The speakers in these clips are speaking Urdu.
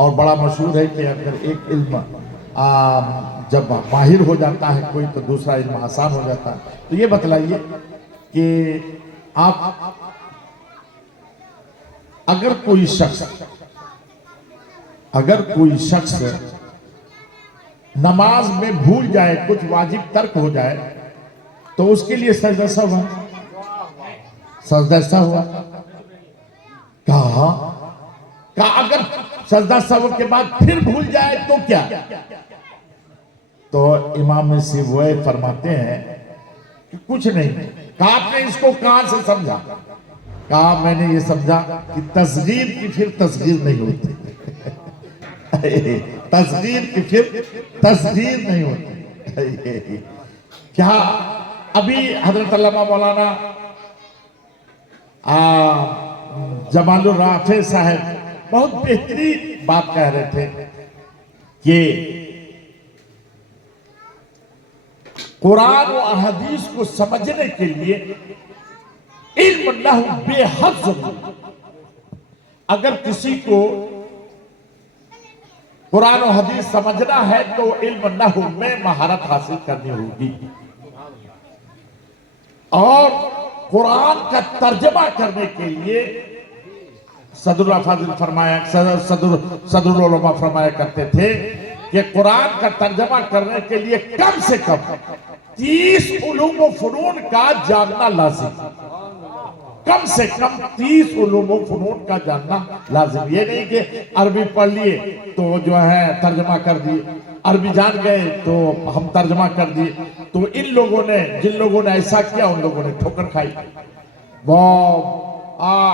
اور بڑا مشہور ہے کہ اگر ایک علم جب ماہر ہو جاتا ہے کوئی تو دوسرا علم آسان ہو جاتا ہے. تو یہ بتلائیے کہ آپ اگر کوئی شخص نماز میں بھول جائے, کچھ واجب ترک ہو جائے, تو اس کے لیے سجدہ سہو ہے, سجدہ سہو ہے. کہا اگر سجدہ سہو کے بعد پھر بھول جائے تو کیا؟ تو امام سیبوئی فرماتے ہیں کہ کچھ نہیں. کہا آپ نے اس کو کہاں سے سمجھا؟ کہا میں نے یہ سمجھا کہ تصغیر کی پھر تصغیر نہیں ہوتی. تصغیر کی پھر تصغیر نہیں ہوتی. کیا ابھی حضرت علامہ مولانا جمال الرافع صاحب بہت بہترین بات کہہ رہے تھے کہ قرآن و احادیث کو سمجھنے کے لیے علم نحو بے حد ضروری. اگر کسی کو قرآن و حدیث سمجھنا ہے تو علم نحو میں مہارت حاصل کرنی ہوگی, اور قرآن کا ترجمہ کرنے کے لیے صدر الفاضل فرمایا, صدر العلماء فرمایا کرتے تھے کہ قرآن کا ترجمہ کرنے کے لیے کم سے کم 30 علوم و فنون کا جاننا لازم. کم سے کم 30 علوم و فنون کا جاننا لازم. یہ نہیں کہ عربی پڑھ لیے تو جو ہے ترجمہ کر دیے, عربی جان گئے تو ہم ترجمہ کر دیے. تو ان لوگوں نے, جن لوگوں نے ایسا کیا, ان لوگوں نے ٹھوکر کھائی.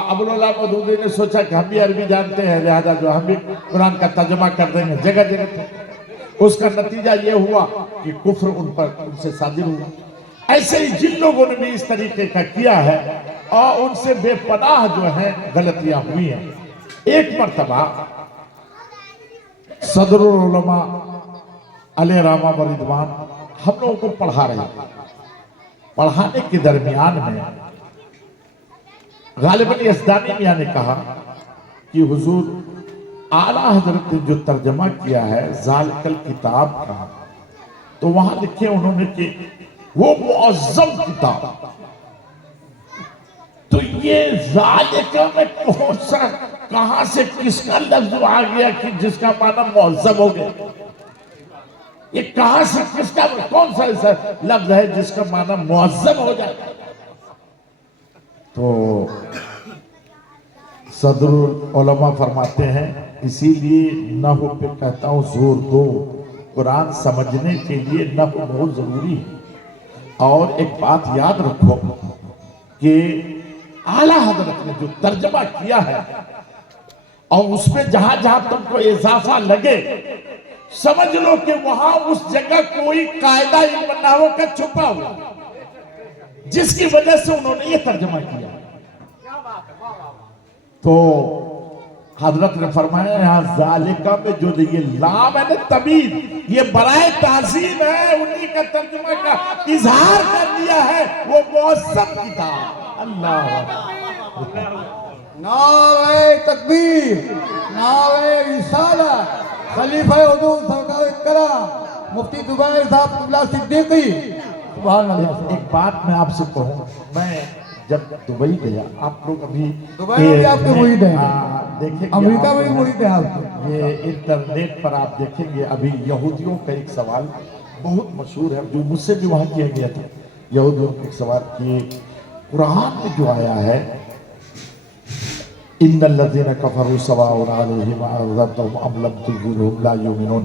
ابوالعلا مودودی نے سوچا کہ ہم بھی عربی جانتے ہیں, لہذا جو ہم بھی قرآن کا ترجمہ کر دیں گے. جگہ جگہ تھے. اس کا نتیجہ یہ ہوا کہ کفر ان سے صادر ہوا. ایسے ہی جن لوگوں نے بھی اس طریقے کا کیا ہے اور ان سے بے پناہ جو ہیں غلطیاں ہوئی ہیں. ایک مرتبہ صدر العلماء علیہ رحمہ و رضوان ہم لوگوں کو پڑھا رہے ہیں. پڑھانے کے درمیان میں غالباً یزدانی میاں نے کہا کہ حضور اعلیٰ حضرت نے جو ترجمہ کیا ہے ذالک الکتاب کا, تو وہاں لکھے انہوں نے کہ وہ معظم کتاب. تو یہ ذالک میں کون سا, کہاں سے کس کا لفظ آ گیا کہ جس کا معنی معظم ہو گیا؟ یہ کہاں سے کس کا, کون سا ایسا لفظ ہے جس کا معنی معظم ہو جائے؟ تو صدر العلماء فرماتے ہیں اسی لیے نحو پہ کہتا ہوں زور دو, قرآن سمجھنے کے لیے نحو بہت ضروری ہے. اور ایک بات یاد رکھو کہ اعلیٰ حضرت نے جو ترجمہ کیا ہے اور اس میں جہاں جہاں تم کو اضافہ لگے, سمجھ لو کہ وہاں اس جگہ کوئی قاعدہ علم نحو کا چھپا ہوا جس کی وجہ سے انہوں نے یہ ترجمہ کیا. تو حضرت نے فرمایا یہاں ذالکہ میں جو یہ لام ہے نا تبید, یہ برائے تعظیم ہے, انہی کا ترجمہ کا اظہار کر دیا ہے, وہ معظم کتاب. اللہ نعرہ تکبیر, نعرہ رسالت, خلیفہ حضور سرکار کرام مفتی زبیر صاحب قبلہ صدیقی. سبحان اللہ. ایک بات میں آپ سے کہوں, میں جب دبئی گیا, آپ لوگ ابھی دبئی میں بھی آپ کے مرید ہیں, دیکھیں امریکہ میں بھی مرید ہیں آپ کے. یہ انٹرنیٹ پر آپ دیکھیں گے ابھی یہودیوں کا ایک سوال بہت مشہور ہے جو مجھ سے بھی وہاں کیا گیا تھا. یہودیوں کا ایک سوال کہ قرآن میں جو آیا ہے ان الذین کفروا سواء علیہم اانذرتہم ام لم تنذرہم لا یؤمنون,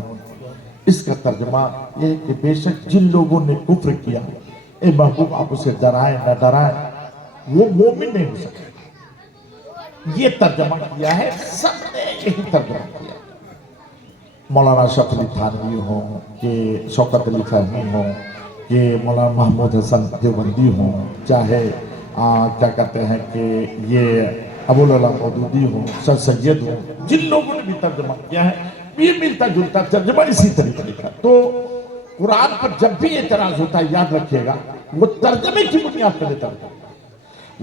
اس کا ترجمہ یہ ہے کہ بے شک جن لوگوں نے کفر کیا, اے محبوب آپ اسے ڈرائیں نہ ڈرائیں, وہ مومن نہیں ہو سکے. یہ ترجمہ کیا ہے, سب نے یہی ترجمہ کیا. مولانا شوکت علی تھانوی ہوں, کہ شوکت علی فہمی ہوں, کہ مولانا محمود حسن دیوبندی ہوں, چاہے کیا کہتے ہیں کہ یہ ابوالعلا مودودی ہوں, سر سید ہوں, جن لوگوں نے بھی ترجمہ کیا ہے یہ ملتا جلتا ترجمہ اسی طریقے کا. تو قرآن پر جب بھی اعتراض ہوتا ہے یاد رکھیے گا وہ ترجمے کی بنیاد پر اعتراض ہوتا ہے,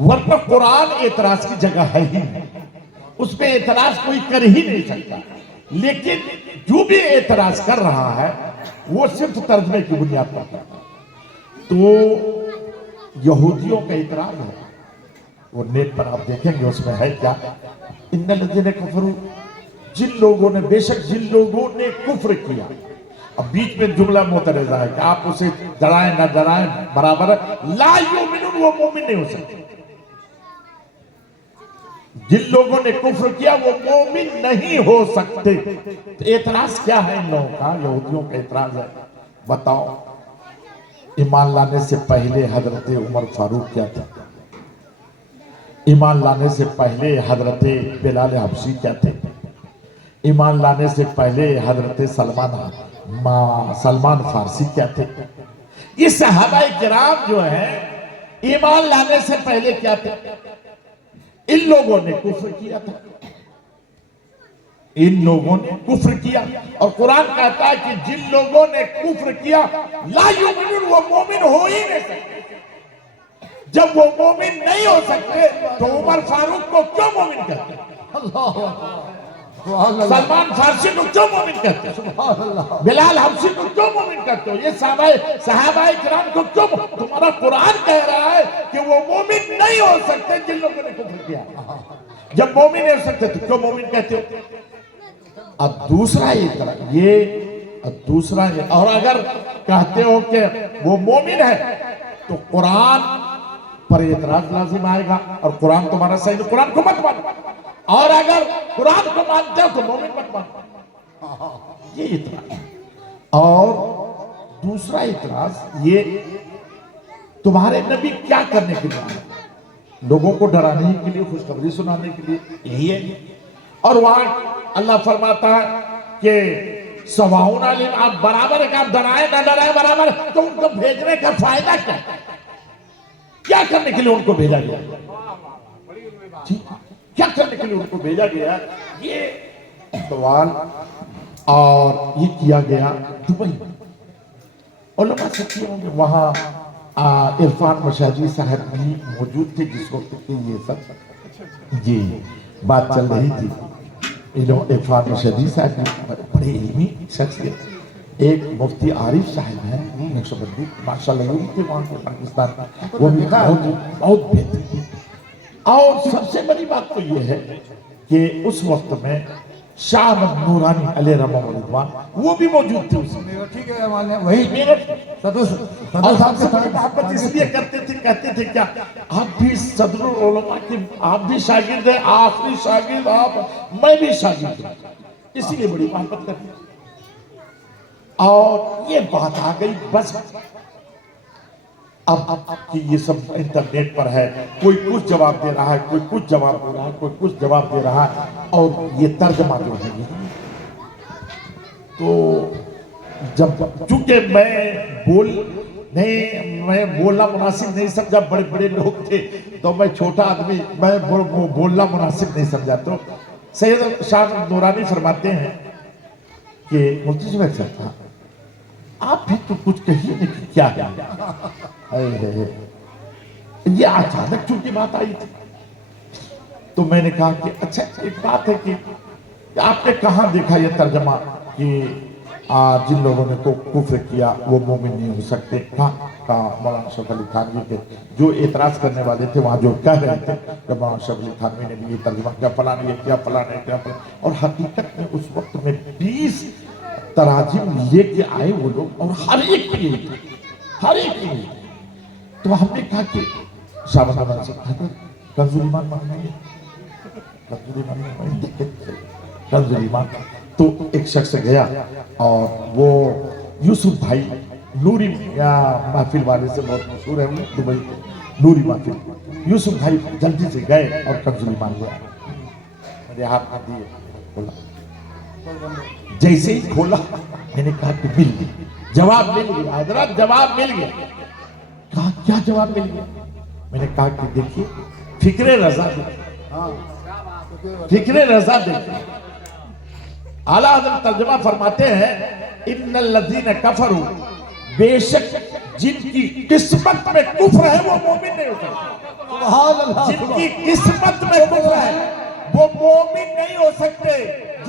ورنہ قرآن اعتراض کی جگہ ہے ہی نہیں, اس پہ اعتراض کوئی کر ہی نہیں سکتا. لیکن جو بھی اعتراض کر رہا ہے وہ صرف ترجمے کی بنیاد پر کرتا ہے. تو یہودیوں کا اعتراض ہے وہ نیٹ پر آپ دیکھیں گے اس میں ہے کیا ان الذین کفروا جن لوگوں نے بے شک جن لوگوں نے کفر کیا. اب بیچ میں جملہ معترضہ ہے کہ آپ اسے ڈرائیں نہ ڈرائیں برابر ہے. لا یؤمنون وہ مومن نہیں ہو سکتے. جن لوگوں نے کفر کیا وہ مومن نہیں ہو سکتے. تو اعتراض کیا ہے ان لوگوں کا؟ یہودیوں کا اعتراض ہے بتاؤ ایمان لانے سے پہلے حضرت عمر فاروق کیا تھا؟ ایمان لانے سے پہلے حضرت بلال حبشی کیا تھے؟ ایمان لانے سے پہلے حضرت سلمان فارسی کیا تھے؟ یہ صحابہ کرام جو ہیں ایمان لانے سے پہلے کیا تھے؟ ان لوگوں نے کفر کیا تھا. ان لوگوں نے کفر کیا اور قرآن کہتا ہے کہ جن لوگوں نے کفر کیا لا یؤمنون وہ مومن ہو ہی نہیں سکتے. جب وہ مومن نہیں ہو سکتے تو عمر فاروق کو کیوں مومن کہتے ہیں؟ سلمان فارسی کو کیوں مومن کہتے ہیں؟ بلال حبشی کو کیوں مومن کہتے ہو؟ یہ صحابہ کرام کو کیوں؟ تمہارا قرآن کہہ رہا ہے کہ وہ مومن نہیں ہو سکتے جن لوگوں نے کفر کیا. جب مومن نہیں ہو سکتے تو کیوں مومن کہتے ہو؟ اب دوسرا یہ اور اگر کہتے ہو کہ وہ مومن ہے تو قرآن پر اعتراض لازم آئے گا اور قرآن تمہارا صحیح ہے. قرآن کو مت مانو اور اگر قرآن کو مانتے ہو تو مومن مت مانو. یہ اعتراض. اور دوسرا اعتراض یہ تمہارے نبی کیا کرنے کے لیے آئے؟ لوگوں کو ڈرانے کے لیے خوشخبری سنانے کے لیے یہی ہے. اور وہاں اللہ فرماتا ہے کہ سواؤن علیہم آپ برابر ہے کہ آپ ڈرائیں نہ ڈرائیں برابر ہے. تو ان کو بھیجنے کا فائدہ کیا کرنے کے لیے ان کو بھیجا گیا؟ کیا کرنے کے لیے ان کو بھیجا گیا؟ یہ سوال. اور یہ کیا گیا دبئی میں. علماء سچی ہوں گے وہاں عرفان مشاہدی صاحب بھی موجود تھے جس وقت کہ یہ سب جی بات چل رہی تھی. عرفان مشاہدی صاحب بڑے علمی شخصیت. ایک مفتی عارف صاحب ہیں نقشبندی ماشاءاللہ وہ بھی وہاں کے پاکستان میں وہ بھی بہت بہتر. اور سب سے بڑی بات تو یہ ہے کہ اس وقت میں شاہ احمد نورانی علیہ رحمہ و رضوان وہ بھی موجود تھے. ٹھیک ہے وہی محبت اس لیے کرتے تھے کہتے تھے کیا آپ بھی صدر العلماء کے آپ بھی شاگرد ہیں آخری شاگرد آپ میں بھی شاگرد ہوں اسی لیے بڑی محبت کرتے ہیں. اور یہ بات آ گئی بس اب کہ یہ سب انٹرنیٹ پر ہے کوئی کچھ جواب دے رہا ہے کوئی کچھ جواب دے رہا ہے کوئی کچھ جواب دے رہا ہے اور یہ ترجمہ جو ہے تو جب چونکہ میں بولنا مناسب نہیں سمجھا بڑے بڑے لوگ تھے تو میں چھوٹا آدمی میں بولنا مناسب نہیں سمجھا. تو سید شاہ نورانی فرماتے ہیں کہ مفتی صاحب آپ بھی تو کچھ کہیے نہیں کہ کیا ہے. یہ اچانک چونکہ بات آئی تھی تو میں نے کہا کہ اچھا ایک بات ہے کہ آپ نے کہاں دیکھا یہ ترجمہ کہ جن لوگوں نے کو کفر کیا وہ مومن نہیں ہو سکتے. کہاں مولانا اشرف علی تھانوی کے جو اعتراض کرنے والے تھے وہاں جو کہہ رہے تھے کہ مولانا اشرف علی تھانوی نے بھی یہ ترجمہ کیا فلاں نے کیا فلاں نے کیا اور حقیقت میں اس وقت میں 20 تراجم لے کے آئے وہ لوگ اور ہر ایک کے لیے ہر ایک کے لیے. تو ہم نے کہا کہ شاہ صاحب سے کنز ایمان مانگیں کنز ایمان. تو ایک شخص گیا اور وہ یوسف بھائی نوری محفل والے سے بہت مشہور ہے وہ دبئی کے نوری محفل. یوسف بھائی جلدی سے گئے اور کنز ایمان لے آئے. میرے ہاتھ میں دیے کھولا. جیسے ہی کھولا میں نے کہا کہ مل گیا جواب مل گیا حضرت جواب مل گیا. کہا کیا جواب مل گیا؟ میں نے کہا کہ دیکھیے فکر رضا دیکھیے فکر رضا دیکھیے. اعلیٰ حضرت ترجمہ فرماتے ہیں ان الذین کفروا بے شک جن کی قسمت میں کفر ہے وہ مومن نہیں ہو سکتے. جن کی قسمت میں کفر ہے وہ مومن نہیں ہو سکتے.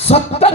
70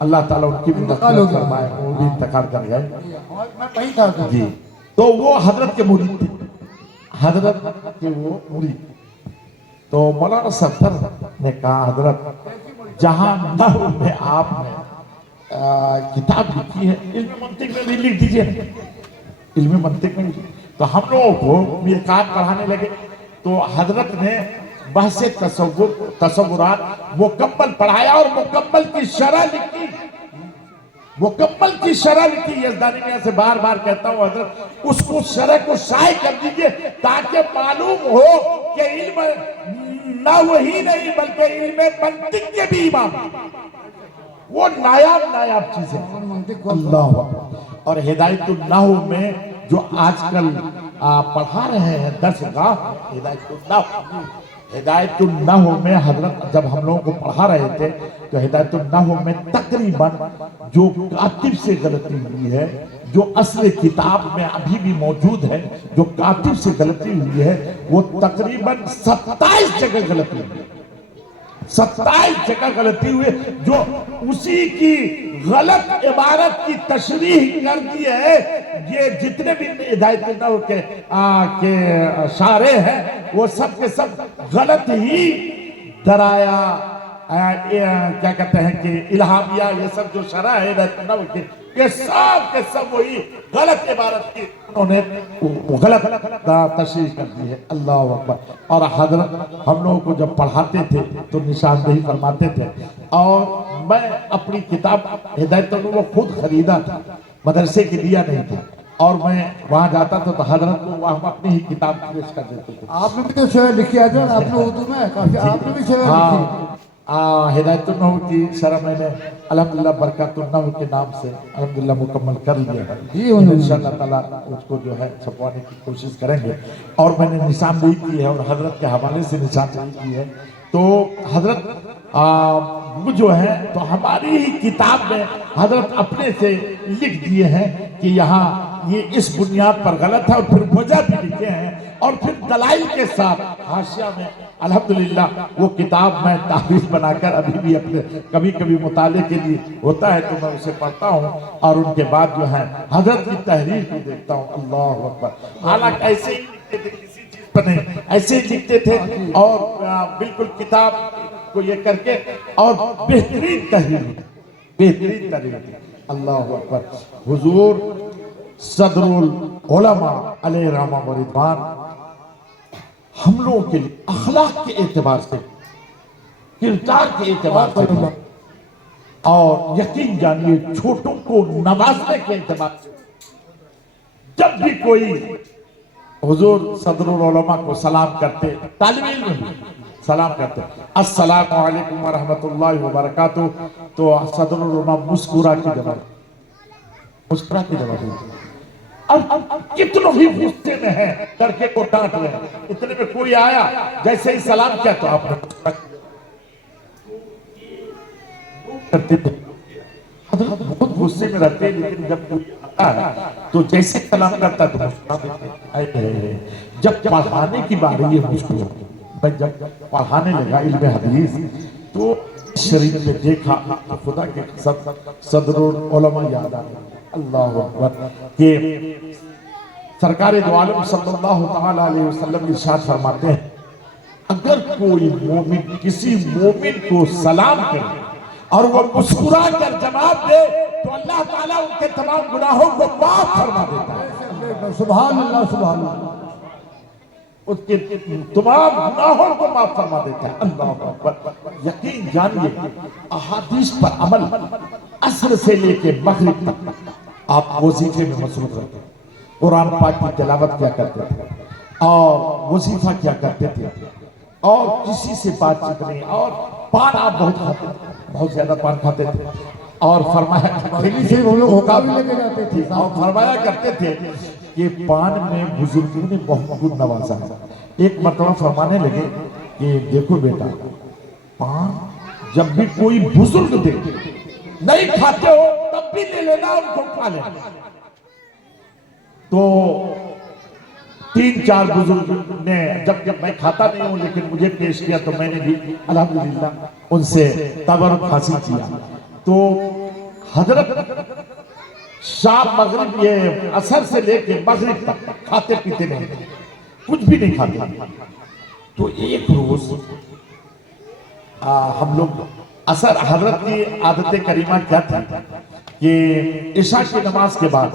اللہ تعالیٰ ان کی بھی انتقال ہو مغفرت گیا۔ فرمائے، وہ بھی انتقال کر گئے اور میں وہیں تھا تو جی۔ تو وہ حضرت کے مرید تھے، حضرت کے وہ مرید۔ تو مولانا صفدر نے کہا حضرت جہاں نحو میں آپ نے کتاب لکھی ہے، علم منطق میں بھی لکھ دیجئے، علم منطق میں بھی۔ تو ہم لوگوں کو یہ کام پڑھانے لگے، تو حضرت نے بحث تصورات مکمل پڑھایا اور مکمل کی شرح لکھی، مکمل کی شرح لکھی۔ یزدانی میں سے بار بار کہتا ہوں حضرت اس کو شرح کو شائع کر دیجئے تاکہ معلوم ہو کہ علم نہ وہی نہیں بلکہ علم منطق کے بھی امام، وہ نایاب چیزیں اللہ اکبر۔ اور ہدایت النحو میں جو آج کل پڑھا رہے ہیں درس گاہ ہدایت النحو میں حضرت جب ہم لوگوں کو پڑھا رہے تھے تو ہدایت النحو میں تقریباً جو کاتب سے غلطی ہوئی ہے، جو اصل کتاب میں ابھی بھی موجود ہے جو کاتب سے غلطی ہوئی ہے، وہ تقریباً 27 جگہ غلطی ہوئی ہے، 27 جگہ غلطی ہوئی، جو اسی کی غلط عبارت کی تشریح کر دی ہے۔ یہ جتنے بھی ہدایت النحو کے شارح ہیں وہ سب کے سب غلط ہی درایا، کیا کہتے ہیں کہ الہامیہ، یہ سب جو شرح ہے ہدایت النحو کے، یہ سب کے سب وہی غلط عبارت کی انہوں نے غلط تشریح کر دی ہے۔ اللہ اکبر۔ اور حضرت ہم لوگوں کو جب پڑھاتے تھے تو نشاندہی فرماتے تھے، اور میں اپنی کتاب ہدایت النحو خود خریدا تھا، مدرسے کے دیا نہیں تھا، اور میں وہاں جاتا تھا تو حضرت کو ہم اپنی ہی کتاب پیش کر دیتے تھے۔ آپ نے بھی تو شعر لکھی ہے جو آپ نے اردو میں کافی آپ نے بھی شعر لکھی ہدایت النحو کی شرح میں نے الحمدللہ برکات النحو کے نام سے الحمدللہ مکمل کر لیا ہے، انشاءاللہ تعالیٰ اس کو جو ہے چھپوانے کی کوشش کریں گے۔ اور میں نے نشاندہی کی ہے اور حضرت کے حوالے سے نشاندہی کی ہے، تو حضرت جو ہے تو ہماری ہی کتاب میں حضرت اپنے سے لکھ دیے ہیں کہ یہاں یہ اس بنیاد پر غلط ہے، اور پھر وجہ بھی لکھے ہیں، اور پھر دلائل کے ساتھ حاشیہ میں الحمدللہ وہ کتاب میں تحریر بنا کر ابھی بھی اپنے کبھی کبھی مطالعے کے لیے ہوتا ہے تو میں اسے پڑھتا ہوں، اور ان کے بعد جو ہے حضرت کی تحریر کو دیکھتا ہوں۔ اللہ اکبر۔ حالانکہ ایسے ہی لکھتے تھے، کسی چیز پر نہیں، ایسے ہی لکھتے تھے، اور بالکل کتاب کو یہ کر کے، اور بہترین تحریر، بہترین تحریر۔ اللہ اکبر۔ حضور صدر العلماء علیہ رحمہ و رضوان ہم لوگوں کے لیے اخلاق کے اعتبار سے، کردار کے اعتبار سے، اور یقین جانیے چھوٹوں کو نوازنے کے اعتبار سے، جب بھی کوئی حضور صدر العلماء کو سلام کرتے، طالب علم سلام کرتے، السلام علیکم ورحمت اللہ وبرکاتہ، تو صدر العلماء مسکرا کے جواب دیتے۔ اب کتنوں ہی غصے میں ہے، لڑکے کو ڈانٹ رہے ہیں، اتنے میں کوئی آیا جیسے ہی سلام کیا تو آپ نے کرتے تھے۔ حضرت بہت غصے میں رہتے ہیں، لیکن جب کوئی آتا ہے تو جیسے سلام کرتا ہے تو مسکرا دیتے ہیں۔ جب پڑھانے کی باری ہے مشکل ہوتی، میں جب پڑھانے لگا علم حدیث تو شریف میں دیکھا تو خدا کے صدر العلماء یاد آ گیا۔ اللہ اکبر۔ کہ سرکار دو عالم صلی اللہ تعالیٰ علیہ وسلم ارشاد فرماتے ہیں، اگر کوئی مومن کسی مومن کو سلام کرے اور وہ مسکرا کر جواب دے تو اللہ تعالیٰ ان کے تمام گناہوں کو معاف فرما دیتا ہے۔ سبحان اللہ سبحان اللہ۔ اس کے تمام گناہوں کو معاف فرما دیتا ہے۔ اللہ اکبر۔ یقین جانیے احادیث پر عمل عصر سے لے کے مغرب تک آپ وظیفے میں مصروف رہتے ہیں، قرآن پاک کی تلاوت کیا کرتے تھے، اور وظیفہ کیا کرتے تھے، اور کسی سے بات چیت نہیں، اور پان آپ بہت کھاتے تھے، بہت زیادہ پان کھاتے تھے، اور فرمایا کرتے تھے کہ پان میں بزرگوں نے بہت نوازا ہے۔ ایک مرتبہ فرمانے لگے کہ دیکھو بیٹا، پان جب بھی کوئی بزرگ دے، نہیں کھاتے ہو تب بھی لے لینا، ان کو کھا لینا۔ تو 3-4 بزرگ نے جب میں کھاتا نہیں ہوں لیکن مجھے پیش کیا تو میں نے بھی الحمدللہ ان سے تبرک حاصل کیا۔ تو حضرت شام مغرب یہ عصر سے لے کے مغرب تک کھاتے پیتے نہیں تھے، کچھ بھی نہیں کھاتے. تو ایک روز ہم لوگ عصر، حضرت کی عادت کریمہ کیا تھی کہ عشاء کی نماز کے بعد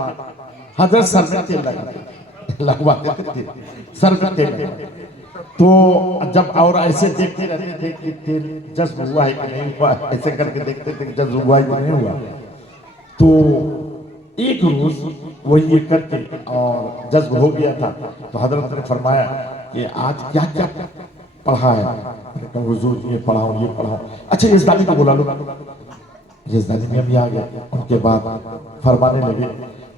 حضرت سر میں تیل لگواتے تھے، سر میں تیل لگواتے. تو جب اور ایسے دیکھتے رہتے تھے کہ تیل جذب ہوا ہے کہ نہیں ہوا، ایسے کر کے دیکھتے تھے کہ جذب ہوا ہے کہ نہیں ہوا. تو ایک روز وہ یہ کر کے اور جذب ہو گیا تھا. تو حضرت نے فرمایا کہ آج کیا کیا پڑھا ہے؟ حضور یہ پڑھاؤں یہ پڑھاؤں. اچھا یزدانی کو بلا لو. یزدانی میں بھی آ گیا. ان کے بعد فرمانے لگے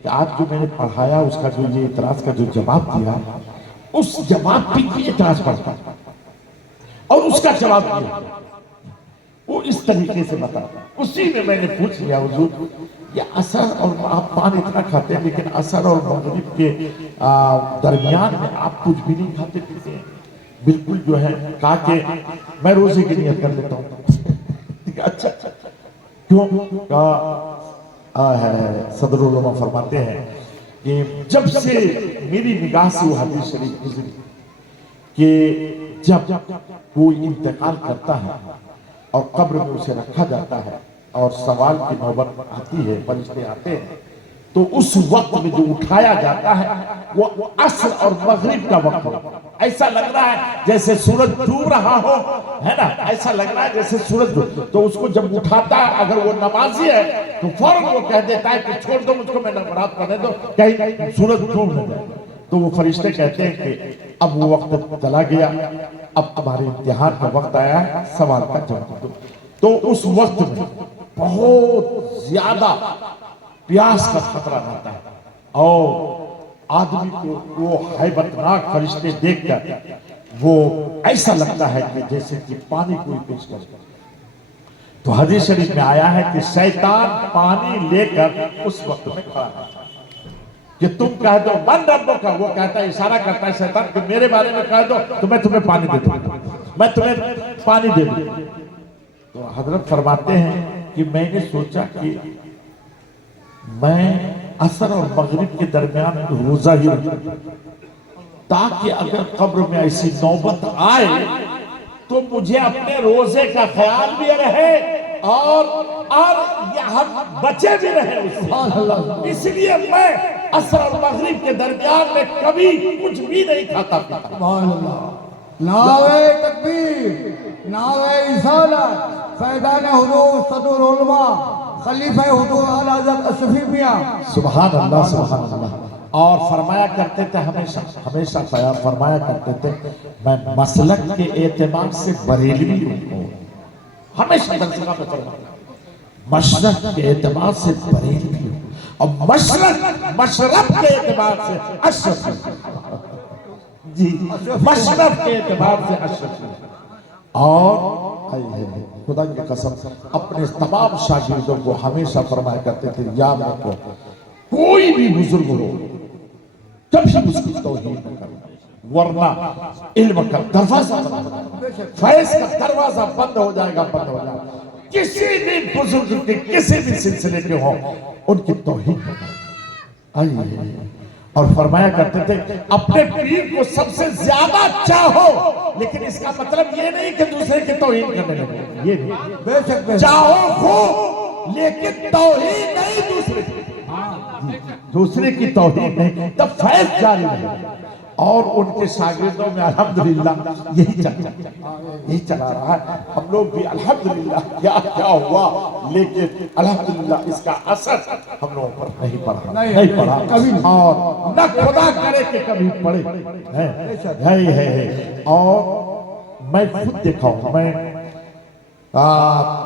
کہ آج جو میں نے پڑھایا اس کا جو یہ اعتراض کا جو جواب دیا، اس جواب پہ بھی اعتراض پڑھتا اور اس کا جواب دیا وہ اس طریقے سے بتا. اسی میں نے پوچھ لیا حضور یہ عصر اور آپ پان اتنا کھاتے ہیں لیکن عصر اور مغرب کے درمیان میں آپ کچھ بھی نہیں کھاتے پیتے ہیں بالکل جو ہے. کہا کہ میں روزے کی نیت کر لیتا ہوں. اچھا کیوں؟ کہا صدر العلماء فرماتے ہیں کہ جب سے میری نگاہ سے وہ حدیث شریف گزری کہ جب کوئی انتقال کرتا ہے اور قبر میں اسے رکھا جاتا ہے اور سوال کی نوبت آتی ہے، فرشتے آتے ہیں، تو اس وقت میں جو اٹھایا جاتا ہے وہ عصر اور مغرب کا وقت ہو. ایسا لگ رہا ہے جیسے سورج ڈوب رہا ہو، ہے نا، ایسا لگ رہا ہے جیسے سورج ڈوب. تو اس کو جب اٹھاتا ہے اگر وہ نمازی ہے تو فوراً وہ کہہ دیتا ہے کہ چھوڑ دو مجھ کو، میں نماز پڑھنے دو کہیں سورج ڈوب نہ جائے. تو وہ فرشتے کہتے ہیں کہ اب وہ وقت چلا گیا، اب تمہارے امتحان کا وقت آیا ہے، سوال کا جواب دو. تو اس وقت میں بہت زیادہ پیاس کا خطرہ رہتا ہے اور آدمی کو وہ ہیبتناک فرشتے دیکھ کر وہ ایسا لگتا ہے کہ جیسے کہ پانی کوئی پیش کر. تو حدیث شریف میں آیا ہے کہ شیطان پانی لے کر اس وقت میں کھڑا ہے کہ تم کہہ دو من ربک کا، وہ کہتا ہے، اشارہ کرتا ہے شیطان کہ میرے بارے میں کہہ دو تو میں تمہیں پانی دے دوں، میں تمہیں پانی دے دوں. تو حضرت فرماتے ہیں کہ میں نے سوچا کہ میں عصر اور مغرب کے درمیان روزہ ہی رکھوں تاکہ اگر قبر میں ایسی نوبت آئے تو مجھے اپنے روزے کا خیال بھی رہے اور ہم بچے بھی رہے اس سے. اس لیے میں عصر اور مغرب کے درمیان میں کبھی کچھ بھی نہیں کھاتا پیتا. سبحان اللہ. نعرہ تکبیر، نعرہ رسالت، فیضان حضور صدر العلماء خلیفہ حضور اعلی حضرت اشرفی میاں. سبحان اللہ سبحان اللہ. اور فرمایا کرتے تھے ہمیشہ فرمایا کرتے تھے میں مسلک کے اعتبار سے بریلوی ہوں. ہمیشہ درسگاہ میں فرمایا مسلک کے اعتبار سے بریلوی ہوں اور مشرب کے اعتبار سے اشرفی. جی مشرب کے اعتبار سے اشرفی. اور خدا کی قسم اپنے تمام شاگردوں کو ہمیشہ فرمایا کرتے تھے یاد رکھو کوئی بھی بزرگ ہو کبھی اس کی توہین نہ کرنا ورنہ علم کا دروازہ فیض کا دروازہ بند ہو جائے گا. کسی بھی بزرگ کے کسی بھی سلسلے کے ہوں ان کی توہین نہ کرنا. اور فرمایا کرتے تھے اپنے پیر کو سب سے زیادہ چاہو لیکن اس کا مطلب یہ نہیں کہ دوسرے کی توہین کرنے لگے. یہ بے شک چاہو خوب لیکن توہین نہیں دوسرے کی توہین نہیں، تب فیض جاری رہے. اور ان کے شاگردوں میں الحمدللہ یہی چلا رہا ہے. ہم لوگ بھی الحمدللہ کیا ہوا لیکن الحمدللہ اس کا اثر ہم لوگوں پر نہیں پڑا کبھی اور نہ خدا کرے کہ کبھی پڑے. اور میں خود دیکھا ہوں، میں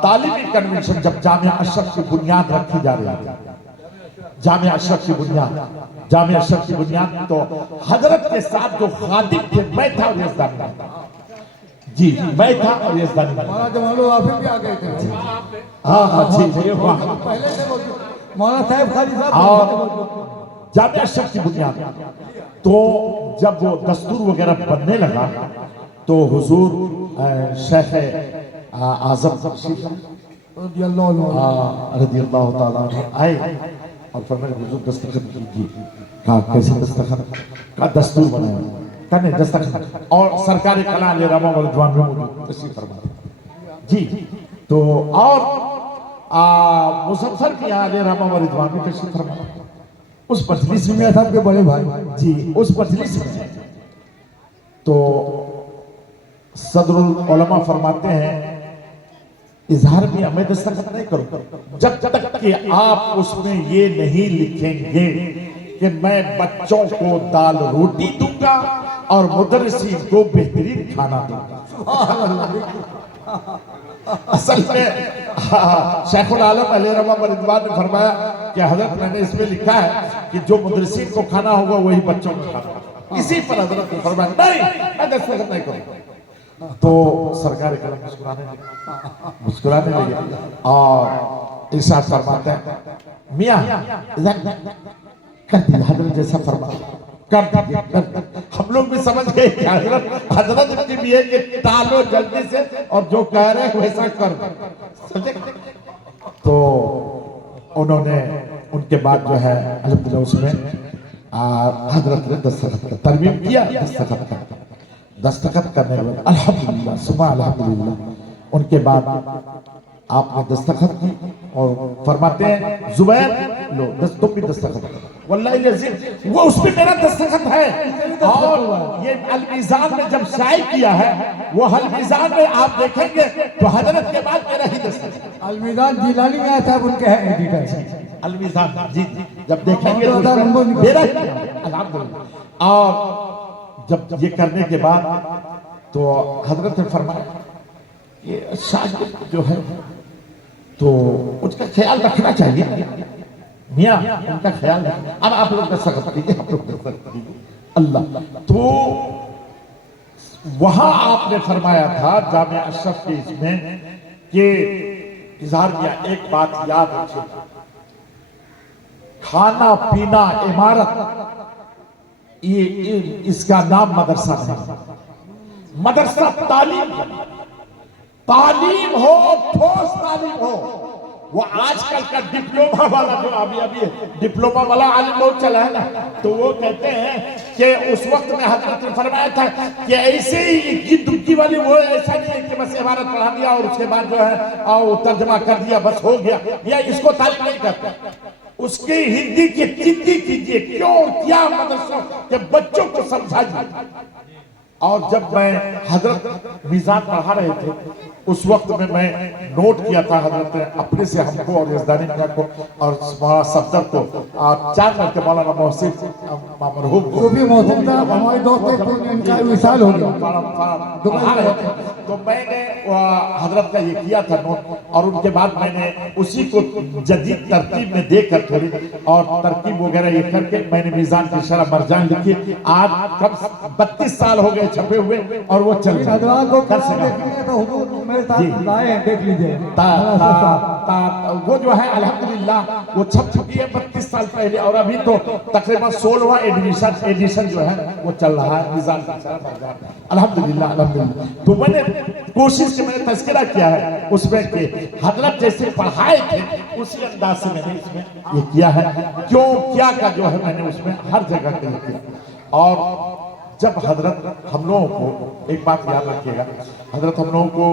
تعلیمی کنونشن جب جامعہ اشرف کی بنیاد رکھی جا رہی ہے، جامعہ اشرف کی بنیاد تو حضرت کے ساتھ جو خادم تھے میں تھا اور یزدانی جی میں تھا اور یزدانی مولانا جمال آپ بھی آ گئے تھے. ہاں جی پہلے سے مولانا صاحب خالی صاحب. اور جامعہ اشرف کی بنیاد تو جب وہ دستور وغیرہ بننے لگا تو حضور شیخ اعظم رضی اللہ عنہ رضی اللہ تعالیٰ عنہ آئے اور فرمائے حضور دستخط کیجیے. کہا کیسے دستخط؟ کہا دستور بنایا. کہا نہیں دستخط. اور سرکار کلام علیہ رحمہ و رضوان میں موجود تشریف فرماتے جی. تو اور مظفر کی یہاں علیہ رحمہ و رضوان میں تشریف فرماتے. اس مجلس میں میاں صاحب کے بڑے بھائی جی اس مجلس میں تو صدر العلماء فرماتے ہیں اظہار میں میں دستخط نہیں کروں جب تک کہ آپ اس میں یہ نہیں لکھیں گے کہ میں بچوں کو دال روٹی دوں گا اور مدرسین کو بہترین کھانا دوں گا. اصل میں شیخ العالم علیہ رحمہ و رضوان نے فرمایا کہ حضرت میں نے اس میں لکھا ہے کہ جو مدرسین کو کھانا ہوگا وہی بچوں کو کھانا ہوگا. اسی پر حضرت نے فرمایا نہیں میں دستخط نہیں کروں. تو سرکار کلام مسکرانے لگے اور ارشاد فرماتے ہیں میاں کر دیا حضرت جیسا فرمایا کر دیا. ہم لوگ بھی سمجھ گئے کہ حضرت کی بھی ہے کہ ٹالو جلدی سے اور جو کہہ رہے ہیں ویسا کر. تو انہوں نے ان کے بعد جو ہے الحمدللہ اس میں حضرت نے دستخط ترمیم کیا. دستخط کرنے کے بعد الحمدللہ ثم الحمدللہ ان کے بعد آپ نے دستخط کی اور فرماتے ہیں زبیر لو تم بھی دستخط کرو. واللہ العظیم وہ اس پہ میرا دستخط ہے. اور یہ المیزان میں جب شائع کیا ہے وہ المیزان میں آپ دیکھیں گے تو حضرت کے بعد میرا ہی دستخط. المیزان جیلانی میں آیا صاحب ان کے ہیں ایڈیٹر المیزان جی جب دیکھیں گے تو میرا ہی الحمدللہ. اور جب یہ کرنے کے بعد تو حضرت نے فرمایا یہ شاگرد جو ہے تو اس کا خیال رکھنا چاہیے میاں ان کا خیال رکھنا. اب آپ لوگ دستخط کیجیے آپ لوگ دستخط کیجیے اللہ. تو وہاں آپ نے فرمایا تھا جامعہ اشرف کے اس میں کہ اظہار کیا ایک بات یاد رکھیے کھانا پینا عمارت یہ اس کا نام مدرسہ ہے. مدرسہ تعلیم ہو ٹھوس تعلیم ہو. وہ آج کل کا ڈپلومہ والا جو ابھی ڈپلومہ والا عالم بہت چلا ہے نا تو وہ کہتے ہیں کہ اس وقت میں حضرت نے فرمایا تھا کہ ایسے ہی اکی دکی والی وہ ایسا نہیں ہے کہ بس عبارت پڑھا دیا اور اس کے بعد جو ہے ترجمہ کر دیا بس ہو گیا یا اس کو تعلیم نہیں کرتا. اس کی ہندی کی جدی کیجئے کیوں کیا مدرسوں کہ بچوں کو سمجھائیے. اور جب میں حضرت میزان پڑھا رہے تھے اس وقت میں نوٹ کیا تھا حضرت نے اپنے سے ہم کو اور یزدانی میاں کو اور مولانا صفدر کو 4 مرتے مولانا محسن مرحوم کو بھی محسن صاحب ہمارے دوست تھے تو ان کا وصال ہو گیا پڑھا رہے تھے. تو میں نے حضرت کا یہ کیا تھا نوٹ اور ان کے بعد میں نے اسی کو جدید ترتیب میں دے کر تھوڑی اور ترتیب وغیرہ یہ کر کے میں نے میزان کی شرح مرجان لکھی. آج کم 32 سال ہو گئے چھپے ہوئے اور وہ چل کر دیکھ لیجئے وہ جو ہے الحمدللہ وہ چھپ چکی ہے 32 سال پہلے اور ابھی تو تقریباً 16واں ایڈیشن جو ہے وہ چل رہا ہے میزان کی شرح مرجان الحمدللہ الحمدللہ. تو میں نے کوشش کہ میں نے تذکرہ کیا ہے اس میں کہ حضرت جیسے پڑھائے تھے اسی انداز سے میں نے اس میں یہ کیا ہے کیوں کیا کا جو ہے میں نے اس میں ہر جگہ کے کیا. اور جب حضرت ہم لوگوں کو ایک بات یاد رکھیے گا حضرت ہم لوگوں کو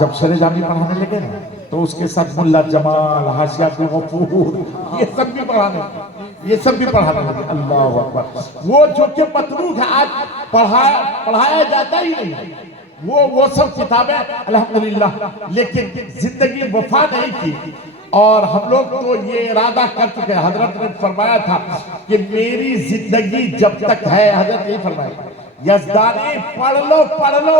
جب شرع جامی پڑھانے لگے نا تو اس کے ساتھ ملا جمال حاشیات غفور یہ سب بھی پڑھانے لگے. اللہ اکبر. وہ جو کہ متروک ہے آج پڑھایا جاتا ہی نہیں وہ سب کتابیں الحمدللہ لیکن زندگی وفا نہیں کی. اور ہم لوگ تو یہ ارادہ کر چکے ہیں. حضرت نے فرمایا تھا کہ میری زندگی جب تک ہے حضرت یہی فرمایا یزدانی پڑھ لو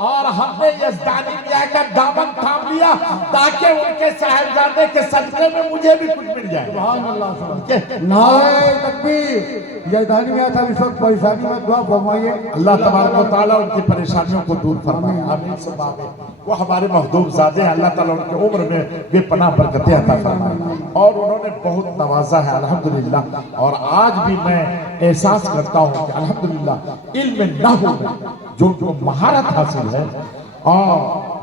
اور ہم نے یزدانی میاں کا دامن تھام لیا تاکہ ان کے صاحبزادے کے صدقے میں مجھے بھی کچھ مل جائے. سبحان اللہ. نعرہ تکبیر. یزدانی میاں صاحب اس وقت پریشانی میں دعا فرمائیے اللہ تبارک و تعالیٰ ان کی پریشانیوں کو دور فرمائے. آمین ثم آمین. وہ ہمارے محدوب زادے ہیں اللہ تعالیٰ ان کے عمر میں بے پناہ برکتیں عطا فرمائے اور انہوں نے بہت نوازا ہے الحمدللہ. اور آج بھی میں احساس کرتا ہوں کہ الحمدللہ علم نحو میں جو مہارت حاصل ہے اور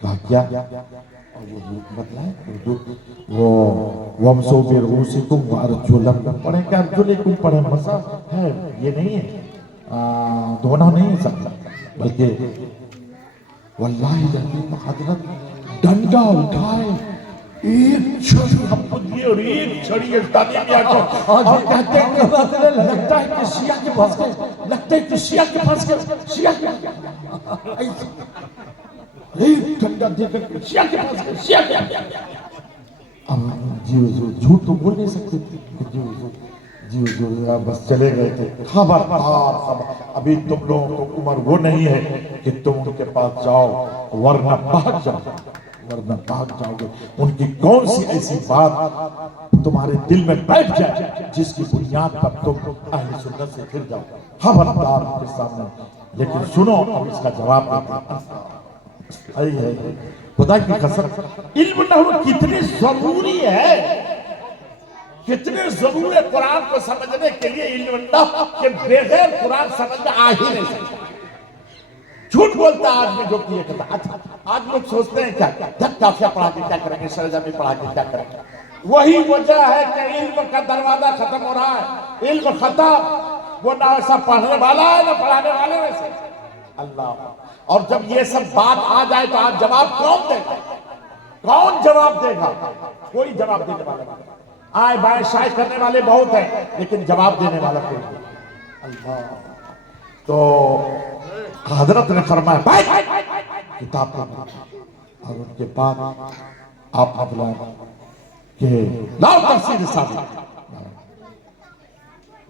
کہا کیا؟ اور وہ بتلائے اردو وہ وَمْسَوْ بِرُؤُوسِكُمْ وَأَرْجُلَكُمْ پڑھیں کہ ارجلکم پڑھیں؟ مسا ہے یہ نہیں ہے دھونا نہیں ہے سکتا بلکہ واللہ العظیم حضرت ڈنڈا اٹھائے ایک چھڑی ہم کو دیے اور ایک چھڑی اشتانی میں آکو اور کہتے ہیں کہ لگتا ہے کہ شیعہ کے پاس گئے لگتا ہے کہ شیعہ کے پاس گئے شیعہ کے پاس گئے ایک ڈنڈا دے کر شیعہ کے پاس گئے شیعہ کے پاس گئے اب جی حضور جھوٹ تو بول نہیں سکتے تھے جی حضور بس چلے گئے تھے خبردار ابھی تم لوگوں کو عمر وہ نہیں ہے کہ تم ان کے پاس جاؤ ورنہ بھاگ جاؤ گے ان کی کون سی ایسی بات تمہارے دل میں بیٹھ جائے جس کی بنیاد پر تم اہل سنت سے پھر جاؤ خبردار ان کے سامنے لیکن سنو اب اس کا جواب ہے خدا کی قسم علم نحو کتنی ضروری ہے کتنے ضرور ہے قرآن کو سمجھنے کے لیے علم نحو کہ بغیر قرآن سمجھ میں آ ہی نہیں سکتا جھوٹ بولتا آدمی جو کیے کرتا آج لوگ سوچتے ہیں کیا کافیہ پڑھا کے کیا کریں گے سرجمی پڑھا کے کیا کریں گے وہی وجہ ہے کہ علم کا دروازہ ختم ہو رہا ہے علم ختم وہ نہ ایسا پڑھنے والا ہے نہ پڑھانے والے ویسے اللہ اور جب یہ سب بات آ جائے تو آپ جواب کون دے گا کون جواب دے گا کوئی جواب دینے والا نہیں آئے بائیں شائع کرنے والے بہت ہیں لیکن جواب دینے والا کوئی نہیں اللہ تو حضرت نے فرمایا کتاب پڑھنا اور ان کے بعد آپ بتلائیں کہ لاؤ تفسیر ثابت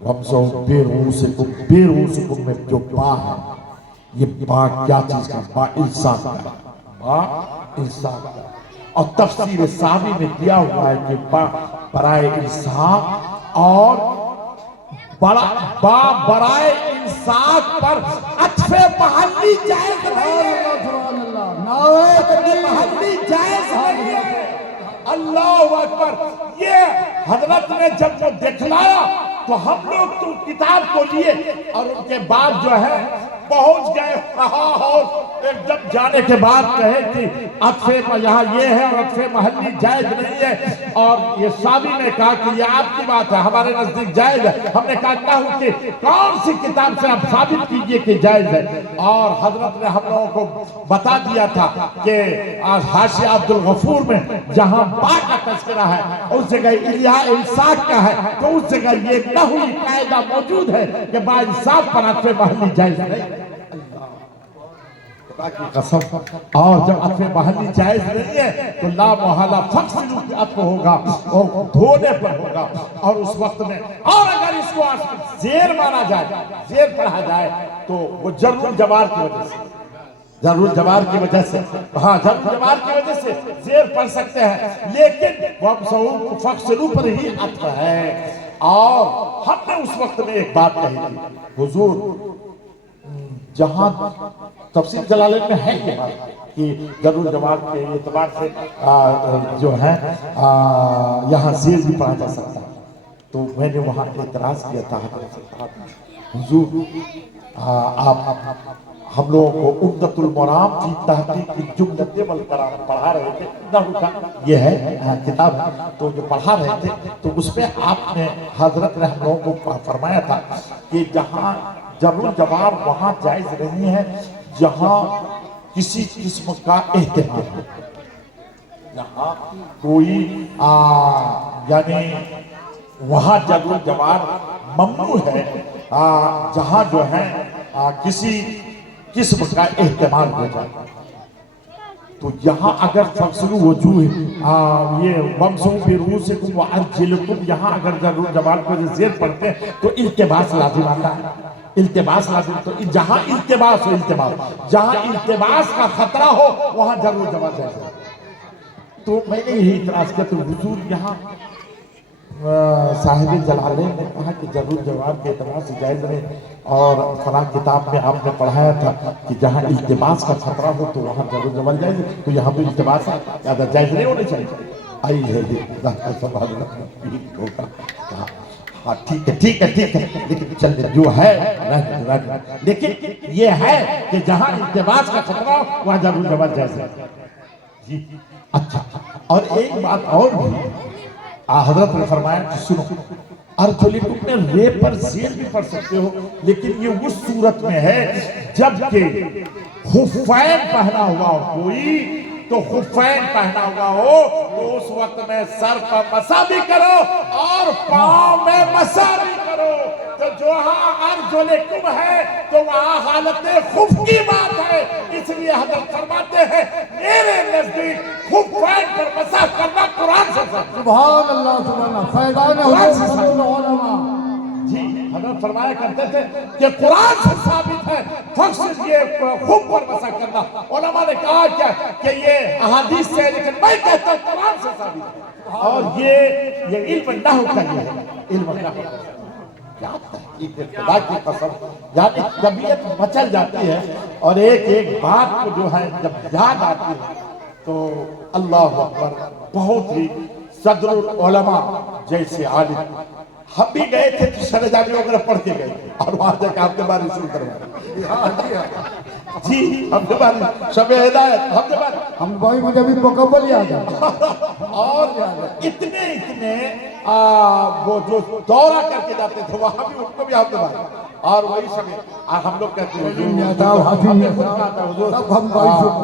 وَمْسَوْ بِرُؤُوسِكُمْ میں جو با ہے یہ با کیا چیز کا با الساق کا با الساق کا اور تفسیر ثابت میں دیا ہوا ہے کہ با برائے الساق اور با برائے انساق پر عطف محلی جائز نہیں ہے محلی جائز نہیں ہے اللہ اکبر یہ حضرت نے جب وہ دکھلایا تو ہم لوگ تو کتاب کو لیے اور ان کے بعد جو ہے پہنچ گئے اور ایک جب جانے کے بعد کہے کہ عطف یہاں یہ ہے اور عطف محلی جائز نہیں ہے اور یہ صابی نے کہا کہ یہ آپ کی بات ہے ہمارے نزدیک جائز ہے ہم نے کہا کہ کون سی کتاب سے آپ ثابت کیجئے کہ جائز ہے اور حضرت نے ہم لوگوں کو بتا دیا تھا کہ حاشیہ عبدالغفور میں جہاں با کا تذکرہ ہے اس جگہ الیاء انصاف کا ہے تو اس جگہ یہ نحوی قاعدہ موجود ہے کہ با انصاف پر عطف محلی جائز نہیں قسم اور جب عطف محلی جائز نہیں ہے تو لا محالہ فقصلو کی عطف ہوگا اور دھونے پر ہوگا اور اس وقت میں اور اگر اس کو زیر مانا جائے زیر پڑھا جائے تو وہ جر الجوار کی وجہ سے جر الجوار کی وجہ سے ہاں جر الجوار کی وجہ سے زیر پڑھ سکتے ہیں لیکن فقصلو پر ہی عطف ہے اور ہم نے اس وقت میں ایک بات کہی تھی حضور جہاں تفسیر جلالین میں ہے یہ بات کہ ضرور جواب کے اعتبار سے جو ہے یہاں زیر بھی پڑھا جا سکتا تو میں نے وہاں اعتراض کیا تھا حضور آپ ہم لوگوں کو عمدۃ المرام فی تحقیق الجملۃ والکلام پڑھا رہے تھے نحو کا یہ ہے کتاب تو جو پڑھا رہے تھے تو اس پہ آپ نے حضرت نے ہم لوگوں کو فرمایا تھا کہ جہاں جر الجوار وہاں جائز نہیں ہے جہاں کسی قسم کا احتمال ہے جہاں کوئی یعنی وہاں جر الجوار ممنوع ہے جہاں جو ہے کسی قسم کا احتمال ہو جائے تو یہاں اگر فقصلو وجوہ یہ وَمْسَوْ بِرُؤُوسِكُمْ وَأَرْجُلَكُمْ یہاں اگر جر الجوار کو زیر پڑھتے ہیں تو التباس لازم آتا ہے التباس لازم تو جہاں التباس ہو جہاں التباس کا خطرہ ہو وہاں جر الجوار جائز ہے تو میں نے یہی اعتراض کیا تو حضور یہاں صاحب جلالین نے کہا کہ جر الجوار کے اعتبار سے جائز نہیں اور فلاں کتاب میں آپ نے پڑھایا تھا کہ جہاں التباس کا خطرہ ہو تو وہاں جر الجوار جائز ہے تو یہاں بھی التباس زیادہ جائز نہیں ہونے چاہیے آئی ہے ہاں ٹھیک ہے لیکن چلے جو ہے لیکن یہ ہے کہ جہاں التباس کا خطرہ ہو وہاں جر الجوار جائز ہے جی اچھا اور ایک بات اور بھی حضرت نے فرمایا کہ سنو ارجلکم میں رے پر زیر بھی پڑھ سکتے ہو لیکن یہ اس صورت میں ہے جبکہ خفین پہنا ہوا ہو کوئی تو خفین پہنا ہوا ہو تو اس وقت میں سر پر مسا بھی کرو اور پاؤں میں مسا بھی کرو تو جو ہاں ارجلکم ہے تو وہاں حالت خف کی بات ہے اس لیے حضرت فرماتے ہیں میرے نزدیک خفین پر مسا کرنا قرآن سے سبحان اللہ سبحان اللہ فیضان حضور صلی اللہ علیہ وسلم جی حضرت فرمایا کرتے تھے کہ قرآن سے ثابت ہے فقصد یہ خوب پر مسا کرنا علماء نے کہا کیا کہ یہ احادیث سے ہے لیکن میں کہتا ہوں قرآن سے ثابت ہے اور یہ علم نحو کا یہ ہے علم نحو کیا تحقیق خدا کی قسم یعنی طبیعت مچل جاتی ہے اور ایک ایک بات کو جو ہے جب یاد آتی ہے تو اللہ اکبر بہت ہی صدر العلماء جیسے عالم ہم بھی گئے تھے تو شرح جامی وغیرہ پڑھ کے گئے تھے اور وہاں جا کے آپ کے بارے شروع کروایا جی ہم کے بارے شب ہدایت ہم کے بارے ہم بھائی مجھے بھی مکمل یاد ہے اور اتنے وہ جو دورہ کر کے جاتے تھے وہاں بھی ان کو بھی آپ کے بارے اور وہی شب ہم لوگ کہتے ہیں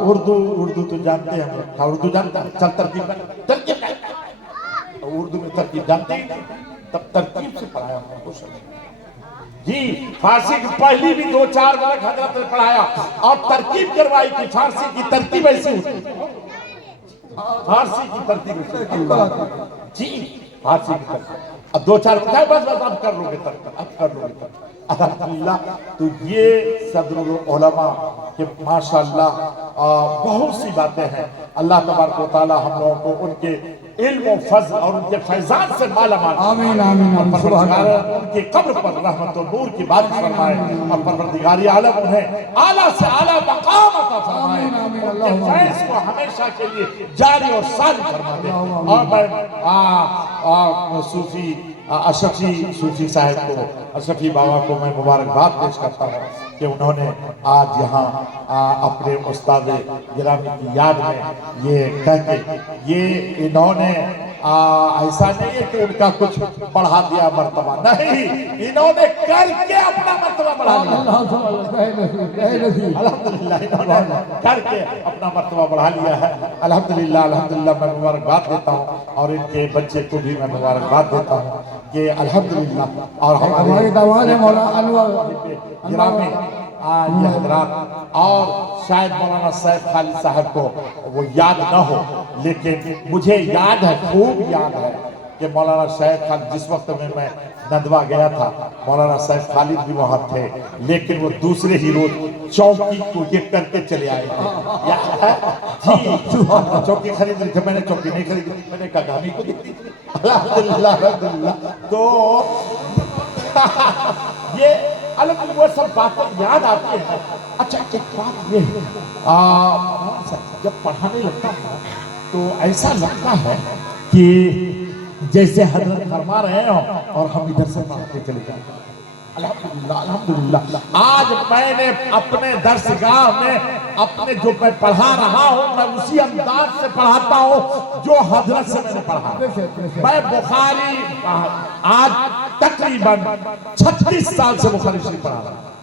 اردو تو جانتے ہیں اردو جانتا ہے چل ترکیب اردو میں ترکیب جانتے ہیں تب ترکیب سے پڑھایا ہم کو جی فارسی کی پہلی بھی 2-4 بار حضرت نے پڑھایا اور ترکیب کروائی کہ فارسی کی ترتیب ایسی ہوتی ہے فارسی کی ترتیب جی فارسی کی ترتیب اب 2-4 بتائے بس اب کر لو گے ترتیب اب کر لو گے الحمدللہ تو یہ صدر العلماء کہ ماشاءاللہ بہت سی باتیں ہیں اللہ تبارک و تعالی ہم لوگوں کو ان کے علم و فضل اور ان کے فیضان سے مالا مال آمین آمین آمین سبحان اللہ ان کی قبر پر رحمت و نور کی بارش فرمائے اور پروردگار عالم انہیں اعلیٰ سے اعلیٰ مقام عطا فرمائے ان کے فیض کو ہمیشہ کے لیے جاری اور ساری فرما دے اور میں صوفی اشرفی صوفی صاحب کو اشرفی بابا کو میں مبارکباد پیش کرتا ہوں کہ انہوں نے آج یہاں اپنے استاد گرامی کی یاد میں یہ کہہ کے یہ انہوں نے ایسا نہیں ہے کہ ان کا کچھ بڑھا دیا مرتبہ نہیں انہوں نے کر کے اپنا مرتبہ بڑھا لیا الحمدللہ انہوں نے کر کے اپنا مرتبہ بڑھا لیا ہے الحمدللہ میں مبارکباد دیتا ہوں اور ان کے بچے کو بھی میں مبارکباد دیتا ہوں کہ الحمدللہ اور ہمارے دعوان مولانا انور گرامی یہ حضرات اور شاید مولانا سیف خالد صاحب کو وہ یاد نہ ہو لیکن مجھے یاد ہے خوب یاد ہے کہ مولانا سیف خالد جس وقت میں ندوہ گیا تھا مولانا سیف خالد بھی وہاں تھے لیکن وہ دوسرے ہی روز چوکی کو یہ کر کے چلے آئے تھے جی چوکی خرید لی تھے میں نے چوکی نہیں خرید لی میں نے کہا گامی کو دیتی الحمدللہ تو یہ الگ وہ سب باتیں یاد آتی ہیں اچھا ایک بات یہ ہے جب پڑھانے لگتا ہے تو ایسا لگتا ہے کہ جیسے حضرت فرما رہے ہوں اور ہم ادھر سے پڑھاتے چلے جائیں الحمدللہ آج میں نے اپنے درسگاہ میں اپنے جو میں پڑھا رہا ہوں میں اسی انداز سے پڑھاتا ہوں جو حضرت سے میں نے پڑھا میں بخاری آج تقریباً 36 سال سے بخاری شریف پڑھا رہا ہوں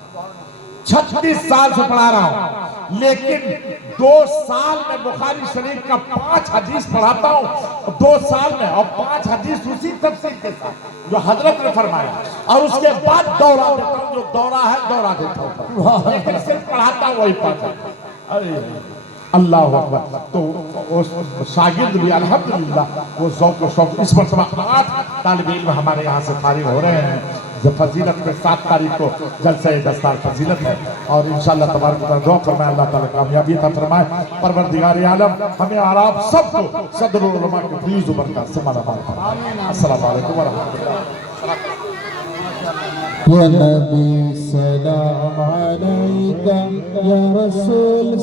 36 سال سے پڑھا رہا ہوں لیکن 2 سال میں بخاری شریف کا 5 حدیث پڑھاتا ہوں 2 سال میں اور 5 حدیث اسی تفسیر کے ساتھ جو حضرت نے فرمایا اور اس کے بعد دورہ دیتا ہوں جو دورہ ہے دورہ دیتا ہوں لیکن صرف پڑھاتا ہوں وہی پڑھتا اللہ اکبر تو شاگرد بھی الحمدللہ وہ ذوق و شوق اس مرتبہ 8 طالب علم ہمارے یہاں سے فارغ ہو رہے ہیں فضیلت میں 7 تاریخ کو جلسہ دستار فضیلت ہے اور انشاءاللہ تبارک و تعالی دعا فرمائے اللہ تعالی کامیابی عطا فرمائے پروردگار عالم ہمیں اور آپ سب کو صدر العلماء کی فیض و برکات سے مالا مال فرمائے السلام علیکم ورحمۃ اللہ یا نبی سلام علیکہ یا رسول